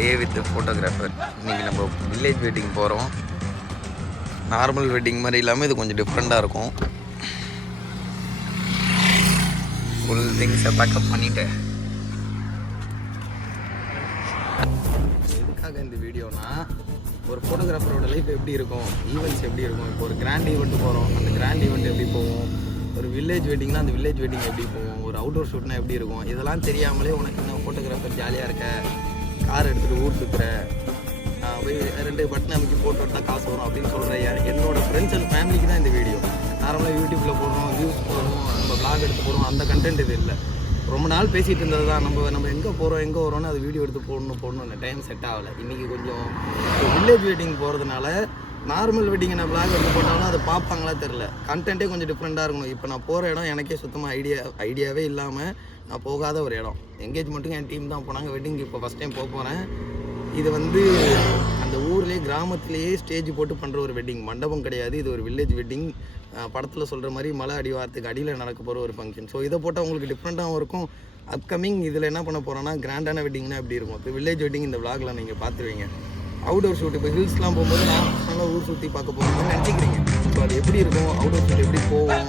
Day with photographer. இன்றைக்கி நம்ம village wedding போகிறோம். நார்மல் வெட்டிங் மாதிரி இல்லாமல் இது கொஞ்சம் டிஃப்ரெண்ட்டாக இருக்கும். ஃபுல் திங்ஸை பேக்கப் பண்ணிட்டேன். எதுக்காக இந்த வீடியோனா, ஒரு ஃபோட்டோகிராஃபரோட லைஃப் எப்படி இருக்கும், ஈவெண்ட்ஸ் எப்படி இருக்கும். இப்போ ஒரு கிராண்ட் ஈவெண்ட்டு போகிறோம், அந்த கிராண்ட் ஈவெண்ட் எப்படி போகும். ஒரு வில்லேஜ் வெட்டிங்னா அந்த வில்லேஜ் வெட்டிங் எப்படி போகும். ஒரு அவுட்டோர் ஷூட்னா எப்படி இருக்கும். இதெல்லாம் தெரியாமலே உனக்கு இந்த ஃபோட்டோகிராஃபர் ஜாலியாக இருக்க, கார் எடுத்துகிட்டு ஊர் சுற்றுற, போய் 2 பட்டன் அமைக்கி ஃபோட்டோ எடுத்தால் காசு வரும் அப்படின்னு சொல்கிற என்னோடய ஃப்ரெண்ட்ஸ் அண்ட் ஃபேமிலிக்கு தான் இந்த வீடியோ. நார்மலாக யூடியூப்பில் போடுறோம், வியூஸ் போடுறோம், நம்ம பிளாக் எடுத்து போடுவோம், அந்த கண்டென்ட் இது இல்லை. ரொம்ப நாள் பேசிகிட்டு இருந்தது தான். நம்ம எங்கே போகிறோம் எங்கே வரோன்னு அது வீடியோ எடுத்து போடணும் டைம் செட் ஆகலை. இன்றைக்கி கொஞ்சம் வில்லேஜ் வெட்டிங் போகிறதுனால நார்மல் வெட்டிங்கை நான் பிளாக் எடுத்து போட்டாலும் அதை பார்ப்பாங்களா தெரில. கண்டென்ட்டே கொஞ்சம் டிஃப்ரெண்ட்டாக இருக்கணும். இப்போ நான் போகிற இடம் எனக்கே சுத்தமாக ஐடியாவே இல்லாமல் நான் போகாத ஒரு இடம். என்கேஜ்மெண்ட்டுக்கு என் டீம் தான் போனாங்க. வெட்டிங்கு இப்போ ஃபஸ்ட் டைம் போகிறேன். இது அந்த ஊர்லேயே கிராமத்துலேயே ஸ்டேஜ் போட்டு பண்ணுற ஒரு வெட்டிங். மண்டபம் கிடையாது, இது ஒரு வில்லேஜ் வெட்டிங். படத்தில் சொல்கிற மாதிரி மலை அடிவாரத்துக்கு அடியில் நடக்க போகிற ஒரு ஃபங்க்ஷன். ஸோ இதை போட்டால் உங்களுக்கு டிஃப்ரெண்ட்டாகவும் இருக்கும். அப்கமிங் இதில் என்ன பண்ண போகிறோன்னா, கிராண்டான வெட்டிங்னா எப்படி இருக்கும். இப்போ வில்லேஜ் வெட்டிங் இந்த விளாகில் நீங்கள் பார்த்துருவீங்க. அவுட்டோர் ஷூட் இப்போ ஹில்ஸ்லாம் போகும்போது நான் நல்லா ஊர் சுற்றி பார்க்க போகிறோம்னு நினச்சிக்கிறீங்க. ஸோ அது எப்படி இருக்கும், அவுட்டோர் ஷூட் எப்படி போவோம்,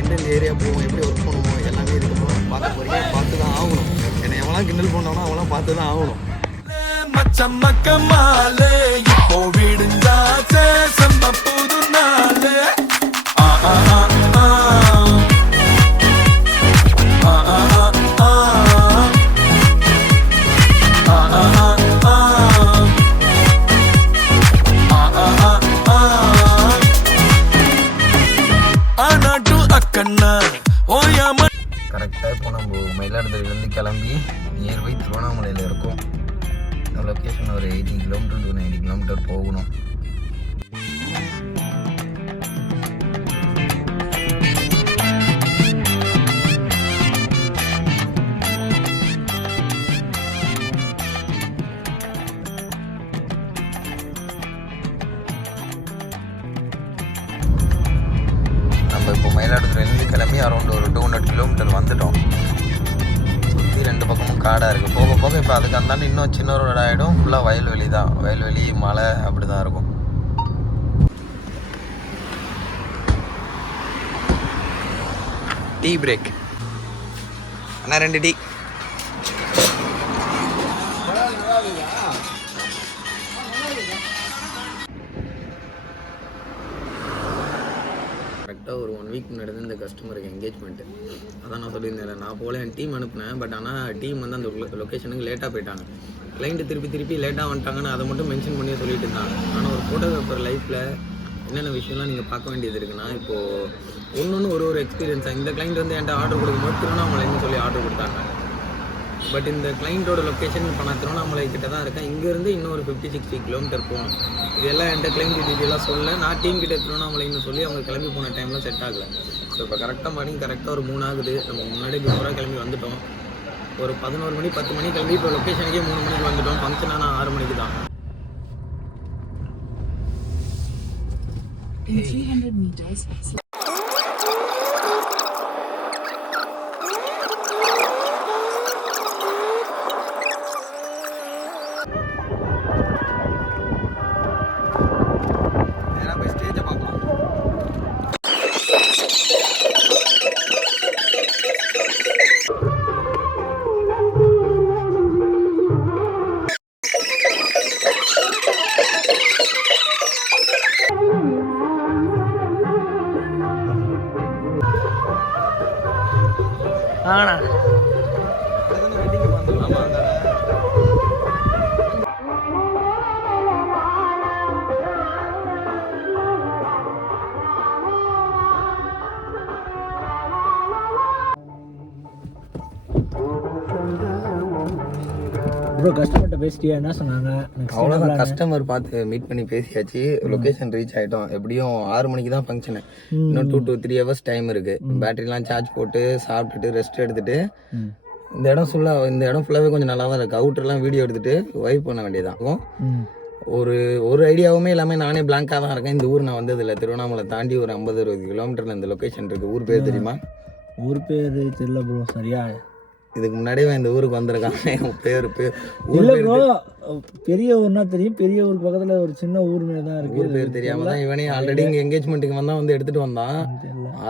எந்தெந்த ஏரியா போவோம், எப்படி ஒர்க் பண்ணுவோம், எல்லாமே இதுக்கப்புறம் பார்க்க போகிறீங்க. பார்த்து தான் ஆகணும். என்னை எவெல்லாம் கிண்டல் பண்ணோன்னா அவெல்லாம் பார்த்து தான் ஆகணும். கரெக்டாக இப்போ நம்ம மயிலாடுதுறையிலேருந்து கிளம்பி நியர்பை திருவண்ணாமலையில் இருக்கோம். இந்த லொக்கேஷன் ஒரு 80 கிலோமீட்டர் to 90 கிலோமீட்டர் போகணும். நம்ம இப்போ மயிலாடுதுறையிலேருந்து கிளம்பி அரௌண்ட் ஒரு 200 கிலோமீட்டர் வந்துட்டோம். சுற்றி 2 பக்கமும் காடாக இருக்குது. போக போக இப்போ அதுக்கு அந்தாண்டி இன்னும் சின்ன ரோடு ஆகிடும். ஃபுல்லாக வயல்வெளி தான். வயல்வெளி மலை அப்படி தான் இருக்கும். டீ பிரேக் அண்ணா, 2 டீ. கரெக்டாக ஒரு 1 வீக் முன்னாடி தான் இந்த கஸ்டமருக்கு என்கேஜ்மெண்ட்டு. அதான் நான் சொல்லியிருந்தேன், நான் போல என் டீம் அனுப்புனேன். பட் ஆனால் டீம் வந்து அந்த லொக்கேஷனுக்கு லேட்டாக போயிட்டாங்க. கிளைண்ட்டு திருப்பி லேட்டாக வந்துட்டாங்கன்னு அதை மட்டும் மென்ஷன் பண்ணி சொல்லிட்டு இருந்தாங்க. ஆனால் ஒரு ஃபோட்டோகிராஃபர் லைஃப்பில் என்னென்ன விஷயம்லாம் நீங்கள் பார்க்க வேண்டியது இருக்குன்னா, இப்போது ஒன்று ஒரு எக்ஸ்பீரியன்ஸாக இந்த கிளைண்ட் வந்து என்கிட்ட ஆர்டர் கொடுக்கும்போது திருவண்ணாமலைன்னு சொல்லி ஆர்டர் கொடுத்தாங்க. பட் இந்த கிளைண்ட்டோட லொக்கேஷன் இப்போ நான் திருவண்ணாமலை கிட்ட தான் இருக்கேன். இங்கேருந்து இன்னும் ஒரு 50-60 கிலோமீட்டர் போகணும். இதெல்லாம் என்கிட்ட கிளைண்ட் டீட்டெயிலாக சொல்ல, நான் டீம் கிட்ட திருவண்ணாமலைன்னு சொல்லி அவங்க கிளம்பி போன டைம்லாம் செட் ஆகலை. ஸோ இப்போ கரெக்டாக மார்னிங் கரெக்டாக ஒரு 3 ஆகுது. நம்ம முன்னாடி பிஃபோராக கிளம்பி வந்துட்டோம். ஒரு 11 மணி 10 மணி கிளம்பி இப்போ லொக்கேஷனுக்கே 3 மணிக்கு வந்துட்டோம். ஃபங்க்ஷன் ஆனால் 6 மணிக்கு தான். In 300 meters. ஆனா ப்ரோ கஸ்டமர்கிட்ட பேசிட்டியா? என்ன சொன்னாங்க? அவ்வளோதான், கஸ்டமர் பார்த்து மீட் பண்ணி பேசியாச்சு. லொக்கேஷன் ரீச் ஆகிட்டோம். எப்படியும் 6 மணிக்கு தான் ஃபங்க்ஷனு. இன்னும் 2 to 3 ஹவர்ஸ் டைம் இருக்குது. பேட்டரிலாம் சார்ஜ் போட்டு சாப்பிட்டுட்டு ரெஸ்ட் எடுத்துகிட்டு இந்த இடம் ஃபுல்லாகவே கொஞ்சம் நல்லா தான் இருக்குது. அவுட்டர்லாம் வீடியோ எடுத்துகிட்டு வைப் பண்ண வேண்டியதாகும். ஒரு ஐடியாவுமே எல்லாமே நானே பிளாங்காக தான் இருக்கேன். இந்த ஊர் நான் வந்ததில்லை. திருவண்ணாமலை தாண்டி ஒரு 50-60 கிலோமீட்டரில் இந்த லொக்கேஷன் இருக்குது. ஊர் பேர் தெரியுமா? ஊர் பேர் தெரியல ப்ரோ. சரியா இதுக்கு முன்னாடியே இந்த ஊருக்கு வந்திருக்காங்க. என் பேர் ஊர் இல்லை ப்ரோ, பெரிய ஊர்னா தெரியும், பெரிய ஊருக்கு பக்கத்தில் ஒரு சின்ன ஊர் மாரி தான் இருக்குது. ஊர் பேர் தெரியாமல் தான் இவனே ஆல்ரெடி இங்கே என்கேஜ்மெண்ட்டுக்கு வந்தால் வந்து எடுத்துகிட்டு வந்தான்.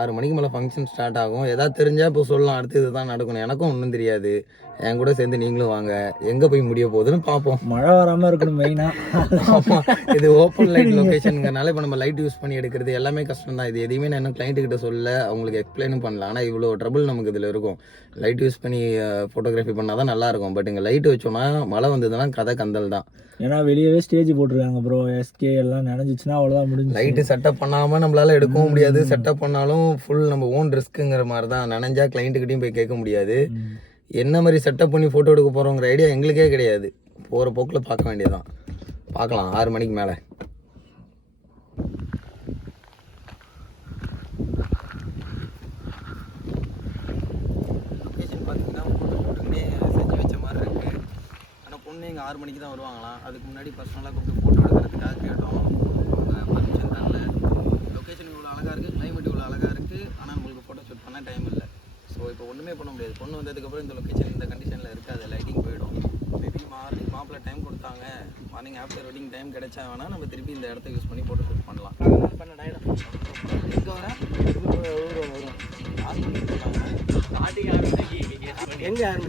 6 மணிக்கு மேலே ஃபங்க்ஷன் ஸ்டார்ட் ஆகும். எதாவது தெரிஞ்சால் இப்போ சொல்லலாம், அடுத்து இது தான் நடக்கணும். எனக்கும் ஒன்றும் தெரியாது. என் கூட சேர்ந்து நீங்களும் வாங்க, எங்கே போய் முடிய போகுதுன்னு பார்ப்போம். மழை வராமல் இருக்கணும் மெயினாக. இது ஓப்பன் லைட் லொக்கேஷனுங்கிறனால இப்போ நம்ம லைட் யூஸ் பண்ணி எடுக்கிறது எல்லாமே கஷ்டம் தான். இது எதையுமே நான் இன்னும் கிளைண்ட்டுக்கிட்ட சொல்ல, அவங்களுக்கு எக்ஸ்பிளைனும் பண்ணல. ஆனால் இவ்வளோ ட்ரபிள் நமக்கு இதில் இருக்கும். லைட் யூஸ் பண்ணி ஃபோட்டோகிராஃபி பண்ணால் தான் நல்லாயிருக்கும். பட் இங்கே லைட் வச்சோன்னா மழை வந்ததுன்னா கதை கந்தல் தான். ஏன்னா வெளியவே ஸ்டேஜ் போட்டிருக்காங்க ப்ரோ, எஸ்கே எல்லாம் நினைஞ்சிச்சுன்னா அவ்வளோதான் முடிஞ்சு. லைட்டு செட்டப் பண்ணாமல் நம்மளால எடுக்கவும் முடியாது. செட்டப் பண்ணாலும் ஃபுல் நம்ம ஓன் ரிஸ்க்குங்கிற மாதிரி தான். நினைஞ்சா கிளைண்ட்டுக்கிட்டையும் போய் கேட்க முடியாது. என்ன மாதிரி செட்டப் பண்ணி ஃபோட்டோ எடுக்க போகிறோங்கிற ஐடியா எங்களுக்கே கிடையாது. போகிற போக்கில் பார்க்க வேண்டியதுதான். பார்க்கலாம் 6 மணிக்கு மேலே. லொக்கேஷன் பார்த்தீங்கன்னா ஃபோட்டோ ஷூட்டுக்குன்னே செஞ்சு வச்ச மாதிரி இருக்குது. ஆனால் பொண்ணு எங்கள் 6 மணிக்கு தான் வருவாங்களாம். அதுக்கு முன்னாடி பர்சனலாக கூப்பிட்டு ஃபோட்டோ எடுக்கிறதுக்காக கேட்டோம். அவங்க பர்மிஷன் தரல. லொக்கேஷன் இவ்வளோ அழகாக இருக்குது, கிளைமேட் இவ்வளோ அழகாக இருக்குது, ஆனால் உங்களுக்கு ஃபோட்டோ ஷூட் பண்ண டைம் இல்லை. ஸோ இப்போ ஒன்றுமே பண்ண முடியாது. பொண்ணு வந்ததுக்கப்புறம் இந்த லொக்கேஷன் இந்த கண்டிஷனில் இருக்காது, லைட்டிங் போயிடும். திருப்பி மாப்பிள்ள டைம் கொடுத்தாங்க, மார்னிங் ஆஃப்டர் வெட்டிங் டைம் கிடைச்சா வேணால் நம்ம திருப்பி இந்த இடத்த யூஸ் பண்ணி ஃபோட்டோ ஷூட் பண்ணலாம். எங்கே வர எங்கே 6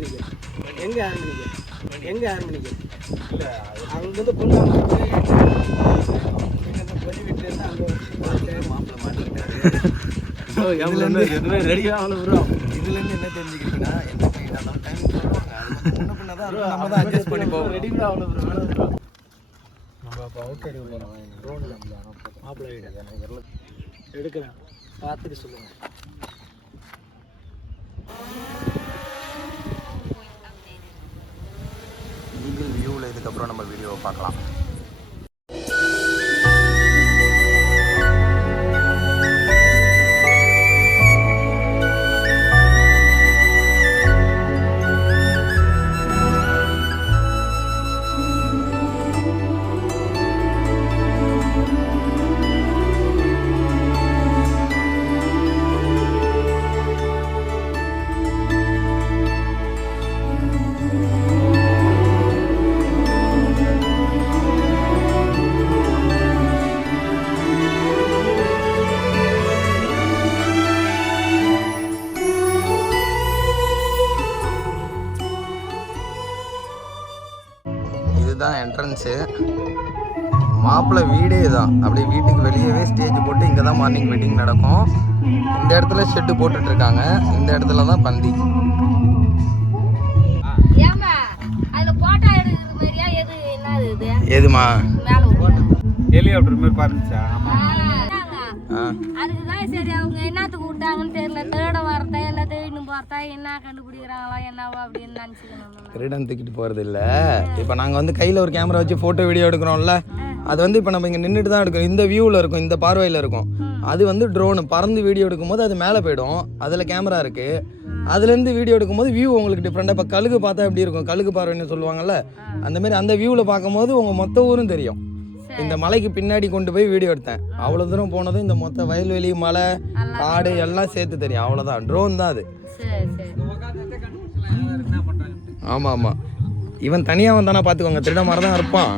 மணிக்கு இல்லை அங்கே வந்து பொண்ணு பொண்ணு வீட்டில் இருந்து அங்கே மாப்பிள்ள மாட்டிக்கிட்டாரு. இதுலேருந்து என்ன தெரிஞ்சுக்கிட்டீங்கன்னா, எந்த பையனாக இருந்தாலும் டைம் சொல்லுவாங்க. அது முன்ன பின்ன தான் நம்ம தான் அட்ஜஸ்ட் பண்ணி போவோம். நம்ம அப்போ அவுட் எடுக்க போகிறோம். ட்ரோனில் மாப்பிள்ளை வீடு எடுக்கிறேன், பார்த்துட்டு சொல்லுங்கள். ஈகிள் வியூவில் இதுக்கப்புறம் நம்ம வீடியோவை பார்க்கலாம். இதுதான் என்ட்ரன்ஸு. மாப்பிள்ளை வீடே தான். அப்படியே வீட்டுக்கு வெளியவே ஸ்டேஜ் போட்டு இங்கே தான் மார்னிங் வெட்டிங் நடக்கும். இந்த இடத்துல ஷெட்டு போட்டுட்ருக்காங்க. இந்த இடத்துல தான் பந்தி. எதுமா ஹெலிகாப்டர் மாதிரி பாருந்துச்சா? அதுக்குதான் சரி அவங்க என்னத்துக்கு விட்டாங்கன்னு தெரியல. திருட வரதா இல்லை தேடின்னு பார்த்தா என்ன கண்டுபிடிக்கிறாங்களா என்னவோ அப்படின்னு நினச்சிக்கணும். திருடன் தூக்கிட்டு போகிறது இல்லை. இப்போ நாங்கள் வந்து கையில் ஒரு கேமரா வச்சு ஃபோட்டோ வீடியோ எடுக்கிறோம்ல, அது வந்து இப்போ நம்ம இங்கே நின்றுட்டு தான் எடுக்கிறோம். இந்த வியூவில் இருக்கும், இந்த பார்வையில் இருக்கும். அது வந்து ட்ரோனு பறந்து வீடியோ எடுக்கும்போது அது மேலே போயிடும். அதில் கேமரா இருக்குது. அதுலேருந்து வீடியோ எடுக்கும்போது வியூ உங்களுக்கு டிஃப்ரெண்ட்டாக. இப்போ கழுகு பார்த்தா எப்படி இருக்கும், கழுகு பார்வைன்னு சொல்லுவாங்கள்ல, அந்தமாரி அந்த வியூவில் பார்க்கும்போது உங்கள் மொத்த ஊரும் தெரியும். இந்த மலைக்கு பின்னாடி கொண்டு போய் வீடியோ எடுத்தேன். அவ்வளோ தூரம் போனதும் இந்த மொத்த வயல்வெளி, மலை, காடு எல்லாம் சேர்த்து தெரியும். அவ்வளோதான், ட்ரோன் தான் அது. ஆமாம் ஆமாம், இவன் தனியாக வந்தானா பார்த்துக்கோங்க, திருட மாதிரி தான் இருப்பான்.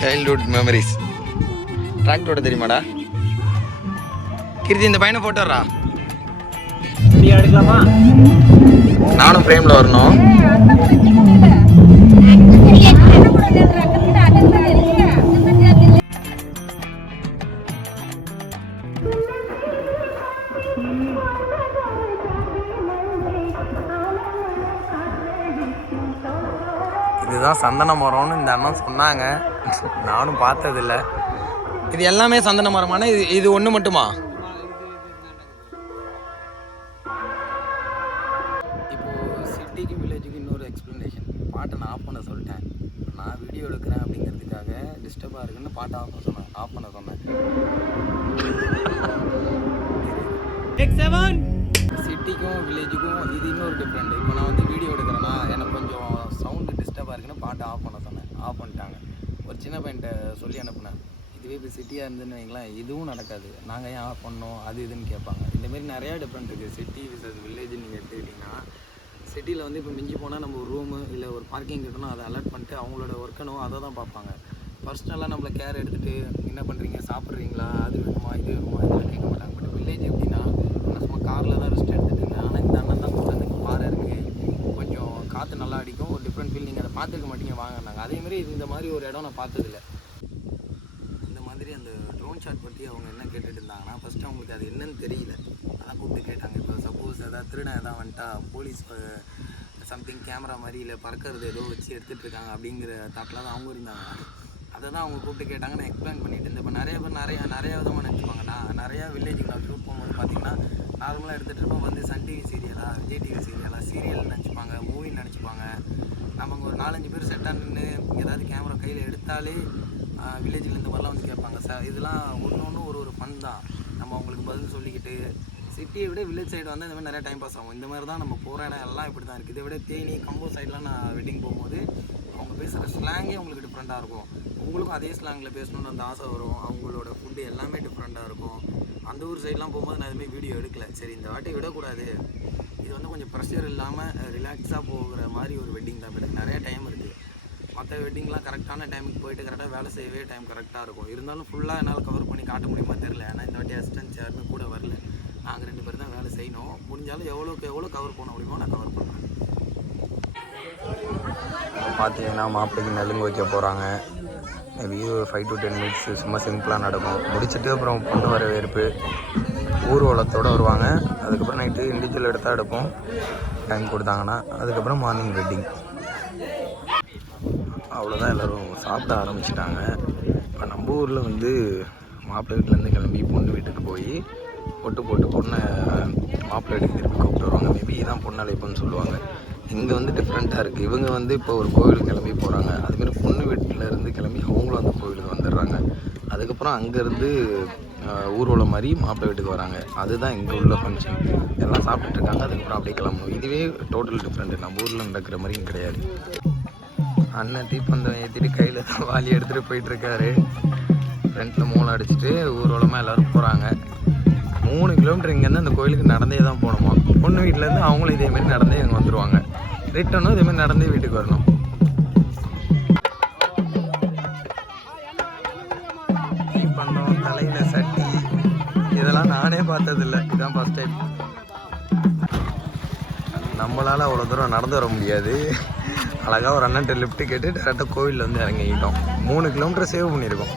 Childhood memories. டிராக்டரோட தெரியுமாடா கீர்த்தி? இந்த பையனை போட்டோறா, எடுக்கலாமா? நானும் ஃப்ரேமில் வரணும். இதுதான் சந்தன மரம்னு இந்த அண்ணன் சொன்னாங்க. நானும் பார்த்ததில்ல. இது எல்லாமே சந்தன மரமான? இது ஒன்று மட்டுமா? சிட்டிக்கு வில்லேஜுக்கு இன்னொரு எக்ஸ்ப்ளனேஷன். பாட்டை நான் ஆஃப் பண்ண சொல்லிட்டேன். நான் வீடியோ எடுக்கிறேன் அப்படிங்கிறதுக்காக டிஸ்டர்பாக இருக்குன்னு பாட்டை ஆஃப் பண்ண சொன்னேன். சிட்டிக்கும் வில்லேஜுக்கும் இது இன்னொரு டிஃப்ரெண்ட். இப்போ நான் வந்து வீடியோ எடுக்கிறேன்னா எனக்கு கொஞ்சம் சவுண்டு டிஸ்டர்பாக இருக்குன்னு பாட்டை ஆஃப் பண்ண சொன்னேன். ஆஃப் பண்ணிட்டாங்க. ஒரு ஒரு சின்ன பையன்கிட்ட சொல்லி அனுப்புனேன், இதுவே இப்போ சிட்டியாக இருந்துன்னு வைங்களேன் இதுவும் நடக்காது, நாங்கள் ஏன் ஆஃப் பண்ணோம் அது இதுன்னு கேட்பாங்க. இந்தமாரி நிறையா டிஃப்ரெண்ட் இருக்குது. சிட்டி விசஸ் வில்லேஜ்னு நீங்கள் எடுத்துக்கிட்டிங்கன்னா, சிட்டியில் வந்து இப்போ மிஞ்சி போனால் நம்ம ஒரு ரூமு இல்லை ஒரு பார்க்கிங் இருக்கணும், அதை அலர்ட் பண்ணிட்டு அவங்களோட ஒர்க்கணும் அதை தான் பார்ப்பாங்க. பர்சனலாக நம்மளை கேர் எடுத்துகிட்டு என்ன பண்ணுறீங்க, சாப்பிட்றீங்களா, அது வேணுமா இது வேணுமா இதெல்லாம் கேட்க மாட்டாங்க. பட் வில்லேஜ் எப்படின்னா நான் சும்மா காரில் தான் ரெஸ்ட் எடுத்துகிட்டு இருந்தேன். ஆனால் இந்த அண்ணன் தான் கூப்பிட்டு வந்து பாறை இருக்குது, கொஞ்சம் காற்று நல்லா அடிக்கும், ஒரு டிஃப்ரெண்ட் ஃபீல், நீங்கள் அதை பார்த்துருக்க மாட்டீங்க வாங்கினாங்க. அதேமாதிரி இந்த மாதிரி ஒரு இடம் நான் பார்த்ததில்ல. இந்த மாதிரி அந்த ட்ரோன் ஷாட் பற்றி அவங்க என்ன கேட்டுட்டு இருந்தாங்கன்னா, ஃபஸ்ட்டு அவங்களுக்கு அது என்னன்னு தெரியல, அதான் கூப்பிட்டு கேட்டாங்க. இப்போ சப்போஸ் எதாவது திருடன் எதாவது வந்துட்டா போலீஸ் சம்திங் கேமரா மாதிரி இல்லை பறக்கிறது ஏதோ வச்சு எடுத்துகிட்டு இருக்காங்க அப்படிங்கிற தாட்டில் தான் அவங்க இருந்தாங்க. அதை தான் அவங்க கூப்பிட்டு கேட்டாங்க. நான் எக்ஸ்பிளைன் பண்ணிட்டு இருந்தேன். இப்போ நிறைய பேர் நிறைய விதமாக நினச்சிப்பாங்க. நான் நிறையா வில்லேஜுக்கு நான் ஷூட் போகும்போது பார்த்தீங்கன்னா நார்மலாக எடுத்துகிட்டு இருப்போம், வந்து சன் டிவி சீரியலா விஜய் டிவி சீரியலா சீரியல் நினச்சிப்பாங்க, மூவின்னு நினச்சிப்பாங்க. நம்ம அங்கே ஒரு 4-5 பேர் செட்டாக நின்று ஏதாவது கேமரா கையில் எடுத்தாலே வில்லேஜில் இந்த மாதிரிலாம் வந்து கேட்பாங்க. இதெல்லாம் ஒன்று ஒரு ஃபன் தான். நம்ம அவங்களுக்கு பதில் சொல்லிக்கிட்டு, சிட்டியை விட வில்லேஜ் சைடு வந்து இந்த மாதிரி நிறையா டைம் பாஸ் ஆகும். இந்த மாதிரி தான் நம்ம போகிற இடம் எல்லாம் இப்படி தான் இருக்குது. இதை விட தேனி கம்பூர் சைட்லாம் நான் வெட்டிங் போகும்போது அவங்க பேசுகிற ஸ்லாங்கே அவங்களுக்கு டிஃப்ரெண்ட்டாக இருக்கும். உங்களுக்கும் அதே ஸ்லாங்கில் பேசணுன்னு அந்த ஆசை வரும். அவங்களோட ஃபுட்டு எல்லாமே டிஃப்ரெண்ட்டாக இருக்கும். அந்த ஊர் சைட்லாம் போகும்போது நான் எதுவுமே வீடியோ எடுக்கலை. சரி இந்த வாட்டி விடக்கூடாது, இது வந்து கொஞ்சம் ப்ரெஷர் இல்லாமல் ரிலாக்ஸாக போகிற மாதிரி ஒரு வெட்டிங் தான். எனக்கு நிறையா டைம் இருக்குது. மற்ற வெட்டிங்லாம் கரெக்டான டைமுக்கு போயிட்டு கரெக்டாக வேலை செய்யவே டைம் கரெக்டாக இருக்கும். இருந்தாலும் ஃபுல்லாக என்னால் கவர் பண்ணி காட்ட முடியுமா தெரில. ஏன்னா இந்த வாட்டி அசிஸ்டன்ஸ் யாருமே கூட வரல, நாங்கள் 2 பேர் தான் வேலை செய்யணும். முடிஞ்சாலும் எவ்வளோ கவர் பண்ண முடியுமோ நான் கவர் பண்ணுறேன். பார்த்தீங்கன்னா மாப்பிள்ளைக்கு நலுங்கு வைக்க போகிறாங்க. மேபி 5 to 10 minutes சும்மா சிம்பிளாக நடக்கும். முடிச்சுட்டு அப்புறம் பொண்ணு வரவேற்பு ஊர்வலத்தோடு வருவாங்க. அதுக்கப்புறம் நைட்டு இண்டிவிஜுவல் எடுத்தால் எடுப்போம் டைம் கொடுத்தாங்கன்னா. அதுக்கப்புறம் மார்னிங் வெட்டிங். அவ்வளோதான், எல்லோரும் சாப்பிட ஆரம்பிச்சிட்டாங்க. இப்போ நம்ம ஊரில் வந்து மாப்பிள்ளை வீட்டிலேருந்து கிளம்பி பொண்ணு வீட்டுக்கு போய் பொட்டு போட்டு பொண்ணை மாப்பிள்ளை வீட்டுக்கு திருப்பி கூப்பிட்டு வருவாங்க. மேபி இதான் பொண்ணு அழைப்புன்னு சொல்லுவாங்க. இங்கே வந்து டிஃப்ரெண்ட்டாக இருக்குது. இவங்க வந்து இப்போ ஒரு கோவிலுக்கு கிளம்பி போகிறாங்க, அதுமாரி பொண்ணு வீட்டில் இருந்து கிளம்பி அவங்களும் அந்த கோவிலுக்கு வந்துடுறாங்க. அதுக்கப்புறம் அங்கேருந்து ஊர்வலம் மாதிரி மாப்பிள்ளை வீட்டுக்கு வராங்க. அதுதான் இங்கே உள்ள ஃபங்க்ஷன். எல்லாம் சாப்பிட்டுட்டு இருக்காங்க, அதுக்கப்புறம் அப்படியே கிளம்பணும். இதுவே டோட்டல் டிஃப்ரெண்ட்டு, நம்ம ஊரில் நடக்கிற மாதிரியும் கிடையாது. அண்ணன் தீப்பந்தம் ஏற்றிட்டு கையில் வாலி எடுத்துகிட்டு போயிட்டுருக்காரு. ஃப்ரெண்டில் மூளை அடிச்சுட்டு ஊர்வலமாக எல்லோரும் போகிறாங்க. 3 கிலோமீட்டர் இங்கேருந்து அந்த கோயிலுக்கு நடந்தே தான் போகணுமா. பொண்ணு வீட்டிலேருந்து அவங்களும் இதேமாரி நடந்தே அங்கே வந்துடுவாங்க. ரிட்டனும் இதேமாரி நடந்தே வீட்டுக்கு வரணும். தீப்பந்தம், தலையில் சட்டி, இதெல்லாம் நானே பார்த்ததில்லை, இதுதான் ஃபஸ்ட் டைம். நம்மளால் அவ்வளோ தூரம் நடந்து வர முடியாது. அழகாக ஒரு அண்ணன்ட்ட லிஃப்ட்டு கேட்டு டேரெக்டாக கோவிலில் வந்து இறங்கிக்கிட்டோம். 3 கிலோமீட்டர் சேவ் பண்ணியிருக்கோம்.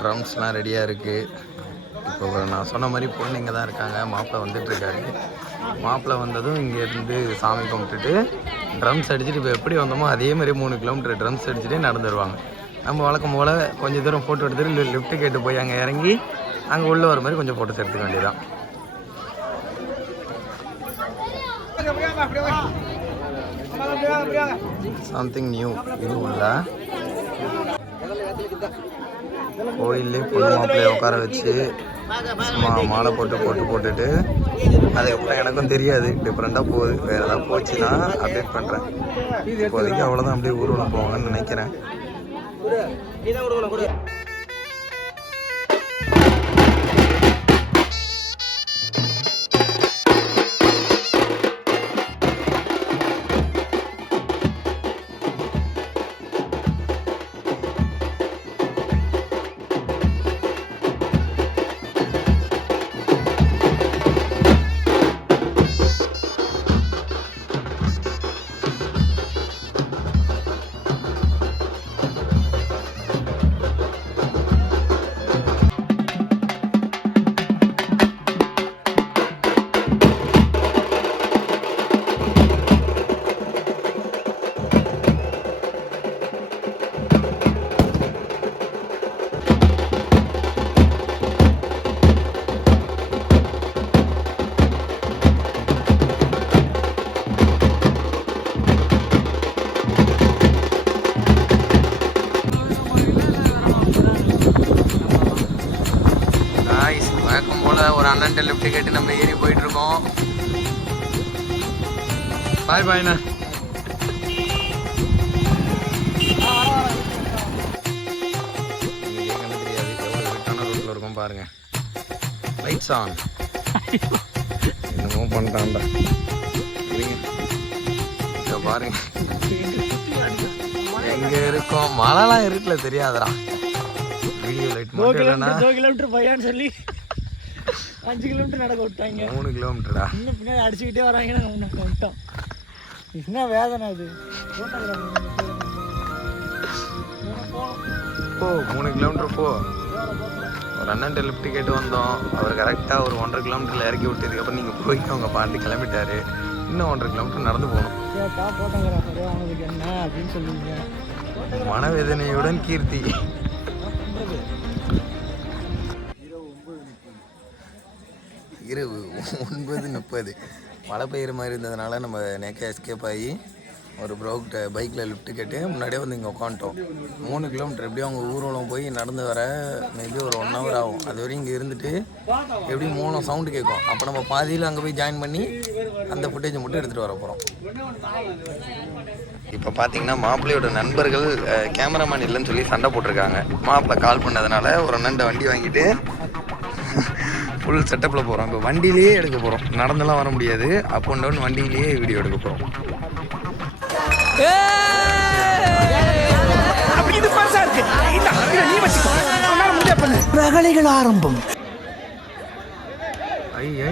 ட்ரம்ஸ்லாம் ரெடியாக இருக்குது. இப்போ நான் சொன்ன மாதிரி பொண்ணு இங்கே தான் இருக்காங்க. மாப்பிள்ளை வந்துட்டுருக்காரு. மாப்பிள்ளை வந்ததும் இங்கேருந்து சாமி கும்பிட்டுட்டு ட்ரம்ஸ் அடிச்சுட்டு இப்போ எப்படி வந்தோமோ அதே மாதிரி 3 கிலோமீட்டர் ட்ரம்ஸ் அடிச்சுட்டே நடந்து வருவாங்க. நம்ம வழக்கம் போல் கொஞ்சம் தூரம் ஃபோட்டோ எடுத்துகிட்டு லிஃப்ட்டு கேட்டு போய் அங்கே இறங்கி அங்கே உள்ளே வர மாதிரி கொஞ்சம் ஃபோட்டோஸ் எடுத்துக்க வேண்டியதான். Something new. இது உள்ள கோயிலே பொண்ணு மாப்பிள்ளையை உட்கார வச்சு சும்மா மாலை போட்டுட்டு அதுக்கப்புறம் எனக்கும் தெரியாது, டிஃப்ரெண்ட்டாக போகுது. வேறு ஏதாவது போச்சுன்னா அப்டேட் பண்ணுறேன். இப்போதைக்கு அவ்வளோதான், அப்படியே ஊர்வலம் போவாங்கன்னு நினைக்கிறேன். ஒரு அண்ணன்ட்ட லிஃப்ட் கேட்டு நம்ம ஏறி போயிட்டு இருக்கோம். பாய் பாய்ண்ணா. பாருங்க, லைட்ஸ் ஆன். என்னமோ பண்ணிட்டான்டா. இங்க பாருங்க எங்க இருக்கோம். மழைலாம் இருட்டுல தெரியாதுடா. வீடியோ லைட் மட்டும் இல்லைன்னா 2 கிலோமீட்டர் பையான்னு சொல்லி 5 கிலோமீட்டர் நடக்க விட்டாங்க. 3 கிலோமீட்டரா. இன்னும் பின்னாடி அடிச்சுக்கிட்டே வராங்கன்னா நம்ம விட்டோம். என்ன வேதனை அது. போ 3 கிலோமீட்டர் போ. ஒரு அண்ணன்ட்ட லிஃப்ட் கேட்டு வந்தோம். அவர் கரெக்டாக ஒரு 1.5 கிலோமீட்டரில் இறக்கி விட்டதுக்கப்புறம் நீங்கள் போய் அவங்க பாட்டு கிளம்பிட்டாரு. இன்னும் 1.5 கிலோமீட்டர் நடந்து போகணும். கேட்டா போட்டோகிராஃபர் அவங்களுக்கு என்ன அப்படின்னு சொல்லுவீங்க. மனவேதனையுடன் கீர்த்தி. இரவு 9:30 மழை பெய்கிற மாதிரி இருந்ததுனால நம்ம நேக்கா எஸ்கேப் ஆகி ஒரு ப்ரோக்கிட்ட பைக்கில் லிஃப்ட் கேட்டு முன்னாடியே வந்து இங்கே உட்காந்துட்டோம். 3 கிலோமீட்டர் எப்படியும் அவங்க ஊர்வலம் போய் நடந்து வர மேபி ஒரு 1 hour ஆகும். அது வரையும் இங்கே இருந்துட்டு எப்படியும் 3 சவுண்டு கேட்கும். அப்போ நம்ம பாதியில் அங்கே போய் ஜாயின் பண்ணி அந்த ஃபுட்டேஜை மட்டும் எடுத்துகிட்டு வர போகிறோம். இப்போ பார்த்தீங்கன்னா மாப்பிள்ளையோட நண்பர்கள் கேமராமேன் இல்லைன்னு சொல்லி சண்டை போட்டிருக்காங்க. மாப்பிள்ளை கால் பண்ணதுனால ஒரு அண்ணன்ட்ட வண்டி வாங்கிட்டு ஃபுல் செட்டப்பில் போகிறோம். இப்போ வண்டியிலேயே எடுக்க போகிறோம். நடந்தெல்லாம் வர முடியாது. அப் அண்ட் டவுன் வண்டியிலேயே வீடியோ எடுக்க போகிறோம். ரகளைகள் ஆரம்பம். அங்கே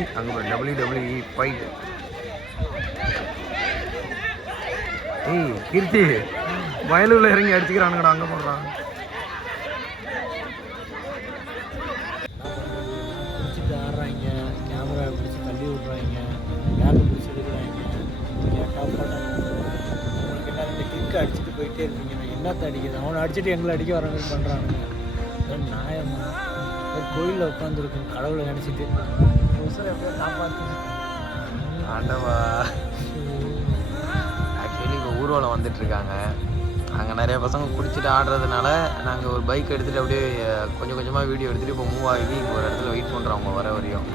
WWE ஃபைட். ஏய் கீர்த்தி, வயலூரில் இறங்கி அடிச்சுக்கிறானுங்கடா. அங்கே போடுறான். பிடிச்சிட்டு ஆடுறாங்க, கேமரா பிடிச்சி தள்ளி விட்றாங்க, பேக்கை பிடிச்சி எடுக்கிறாங்க. கேட்டால் போட்டாங்க. உங்களுக்கு என்ன இந்த கிக்கு அடிச்சுட்டு போயிட்டே இருக்கீங்க. நான் என்னத்தை அடிக்கிறது? அவனை அடிச்சுட்டு எங்களை அடிக்க வர மாதிரி பண்ணுறானுங்க. நியாயமா? ஒரு கோயிலில் உட்காந்துருக்கும் கடவுளை நினச்சிட்டு உசுரை எப்படியோ காப்பாற்றுங்க ஆண்டவா. ஆக்சுவலி இப்போ ஊர்வலம் வந்துட்டுருக்காங்க. அங்கே நிறைய பசங்க குடிச்சிட்டு ஆடுறதுனால நாங்கள் ஒரு பைக் எடுத்துகிட்டு அப்படியே கொஞ்சம் கொஞ்சமாக வீடியோ எடுத்துகிட்டு இப்போ மூவ் ஆகி இங்கே ஒரு இடத்துல வெயிட் பண்ணுறோம் அவங்க வர வரையும்.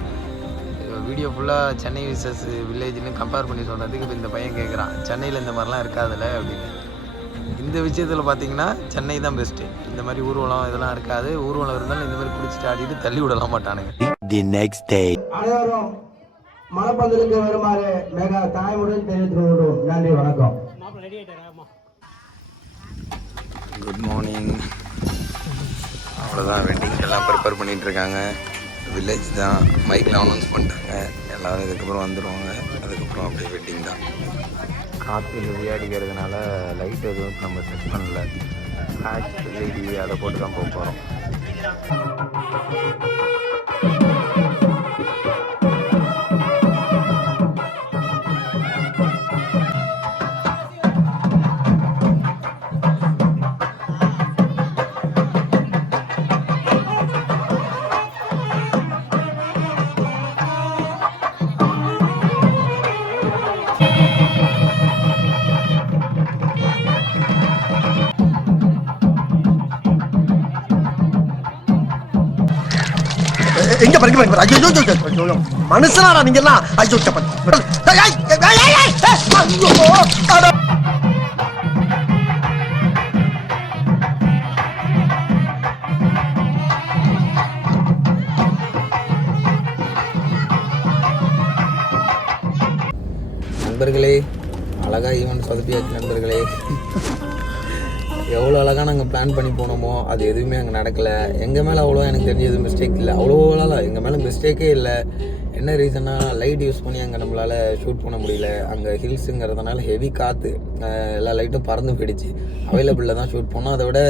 வீடியோ ஃபுல்லாக சென்னை விசஸ் வில்லேஜ்னு கம்பேர் பண்ணி சொல்கிறதுக்கு இப்போ இந்த பையன் கேட்குறான், சென்னையில் இந்த மாதிரிலாம் இருக்காதுல்ல அப்படின்னு. இந்த விஷயத்தில் பார்த்தீங்கன்னா சென்னை தான் பெஸ்ட்டு. இந்த மாதிரி ஊர்வலம் இதெல்லாம் இருக்காது. ஊர்வலம் இருந்தாலும் இந்த மாதிரி குடிச்சிட்டு ஆடிட்டு தள்ளி விடலாம் மாட்டானுங்க. The next day. அனைவரும் மலைப்பந்தலுக்கு வருமாறு மிக தாய்முடன் தெரிவித்துக் கொள்கிறோம். நன்றி, வணக்கம். Good morning. அவ்வளோதான், வெட்டிங் எல்லாம் ப்ரிப்பேர் பண்ணிகிட்டு இருக்காங்க. வில்லேஜ் தான், மைக்கில் அனௌன்ஸ் பண்ணிட்டாங்க. எல்லோரும் இதுக்கப்புறம் வந்துடுவாங்க. அதுக்கப்புறம் அப்படியே வெட்டிங் தான். காற்று விளையாடிக்கிறதுனால லைட் எதுவும் நம்ம செட் பண்ணல. ஃப்ளாஷ் எல்இடி அதை போட்டு தான் போக போகிறோம். எங்க பாருங்க, ஐயோ மனுஷனாடா நீங்க எல்லாம். ஐயோ நண்பர்களே, அழகாக ஈவெண்ட் சொதப்பியாச்சு நண்பர்களே. எவ்வளோ அழகாக நாங்கள் பிளான் பண்ணி போனோமோ அது எதுவுமே அங்கே நடக்கலை. எங்கள் மேலே அவ்வளோ எனக்கு தெரிஞ்ச எதுவும் மிஸ்டேக் இல்லை. அவ்வளோலாம் எங்கள் மேலே மிஸ்டேக்கே இல்லை. என்ன ரீசன்னா, லைட் யூஸ் பண்ணி அங்கே நம்மளால் ஷூட் பண்ண முடியல. அங்கே ஹில்ஸுங்கிறதுனால ஹெவி காற்று, எல்லா லைட்டும் பறந்து போயிடுச்சு. அவைலபிளில் தான் ஷூட் பண்ணோம். அதை விட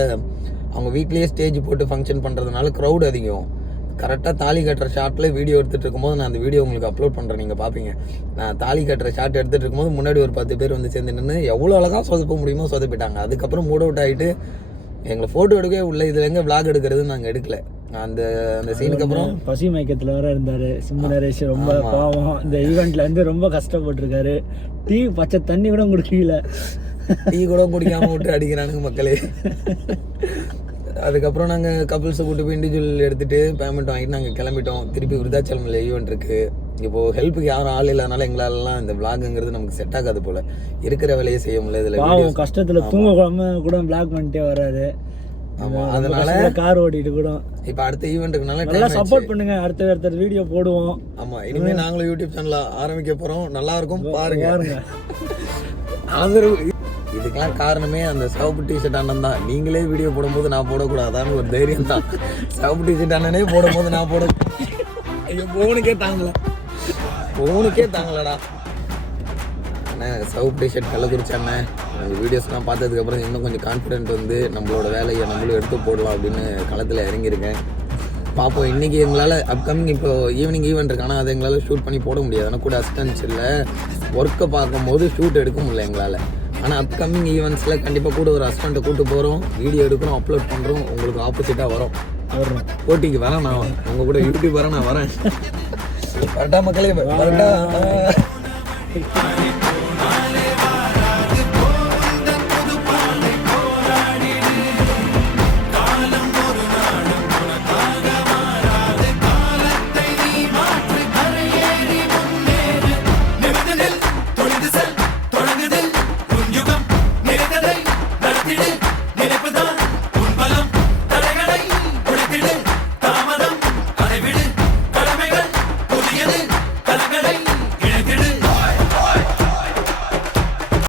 அவங்க வீட்லேயே ஸ்டேஜ் போட்டு ஃபங்க்ஷன் பண்ணுறதுனால க்ரௌட் அதிகம். கரெக்டாக தாலி கட்டுற ஷாட்டில் வீடியோ எடுத்துகிட்டு இருக்கும்போது நான் அந்த வீடியோ உங்களுக்கு அப்லோட் பண்ணுறேன், நீங்கள் பார்ப்பீங்க. நான் தாலி கட்டுற ஷாட் எடுத்துகிட்டு இருக்கும்போது முன்னாடி ஒரு 10 பேர் வந்து சேர்ந்து நின்று எவ்வளோ அழகாக சொதப்ப முடியுமோ சொதப்பிட்டாங்க. அதுக்கப்புறம் மூட் அவுட் ஆகிட்டு எங்களை ஃபோட்டோ எடுக்கவே உள்ள இதில் எங்கே விளாக் எடுக்கிறதுன்னு நாங்கள் எடுக்கல. அந்த அந்த சீனுக்கு அப்புறம் பசி மயக்கத்தில் வேற இருந்தார் சிம்பு நரேஷ். ரொம்ப பாவம். இந்த ஈவெண்ட்ல வந்து ரொம்ப கஷ்டப்பட்டுருக்காரு. டீ பச்சை தண்ணி கூட குடிக்கல. டீ கூட குடிக்காமல் விட்டு அடிக்கிறானுங்க மக்களே. அதுக்கப்புறம் நாங்கள் கப்புள்ஸை கூட்டு போய் இண்டிவிஜுவல் எடுத்துகிட்டு பேமெண்ட் வாங்கிட்டு நாங்கள் கிளம்பிட்டோம். திருப்பி விருதாச்சலமில் ஈவெண்ட் இருக்குது. இப்போது ஹெல்ப்புக்கு யாரும் ஆள் இல்லாதனால எங்களாலலாம் இந்த விளாகுங்கிறது நமக்கு செட் ஆகாது போல். இருக்கிற வேலையை செய்ய முடியல. இதில் கஷ்டத்தில் தூங்க கூட பிளாக் பண்ணிட்டே வராரு. ஆமாம், அதனால கார் ஓட்டிட்டு கூட இப்போ அடுத்த ஈவெண்ட்டுக்குனால நல்லா சப்போர்ட் பண்ணுங்க. அடுத்த வீடியோ போடுவோம். ஆமாம், இனிமேல் நாங்களும் யூடியூப் சேனல் ஆரம்பிக்க போகிறோம். நல்லா இருக்கும், பாருங்க. ஆதரவு. இதுக்கெல்லாம் காரணமே அந்த சிவப்பு டிஷர்ட் அண்ணன் தான். நீங்களே வீடியோ போடும்போது நான் போடக்கூடாதான்னு ஒரு தைரியம் தான். சிவப்பு டிஷர்ட் அண்ணனே போடும்போது நான் போட ஐயோ ஃபோனுக்கே தாங்கலடா அண்ணன். சிவப்பு டிஷர்ட் கள்ளக்குறிச்சி அண்ணன், உங்கள் வீடியோஸ்லாம் பார்த்ததுக்கப்புறம் இன்னும் கொஞ்சம் கான்ஃபிடென்ட் வந்து நம்மளோட வேலையை நம்மளும் எடுத்து போடலாம் அப்படின்னு களத்தில் இறங்கியிருக்கேன். பார்ப்போம். இன்றைக்கி எங்களால் அப்கமிங் இப்போ ஈவினிங் ஈவெண்ட் இருக்கு, ஆனால் அதை எங்களால் ஷூட் பண்ணி போட முடியாது. ஆனால் கூட அசிஸ்டன்ஸ் இல்லை, ஒர்க்கை பார்க்கும்போது ஷூட் எடுக்க முடியல எங்களால். ஆனால் அப்கமிங் ஈவெண்ட்ஸில் கண்டிப்பாக கூட ஒரு அசிஸ்டண்ட்டை கூப்பிட்டு போகிறோம், வீடியோ எடுக்கிறோம், அப்லோட் பண்ணுறோம். உங்களுக்கு ஆப்போசிட்டாக வரும். போட்டிக்கு வரேன் நான், உங்கள் கூட யூடியூப் வரேன், நான் வரேன். கரெக்டாக மக்களே, கரெக்டாக.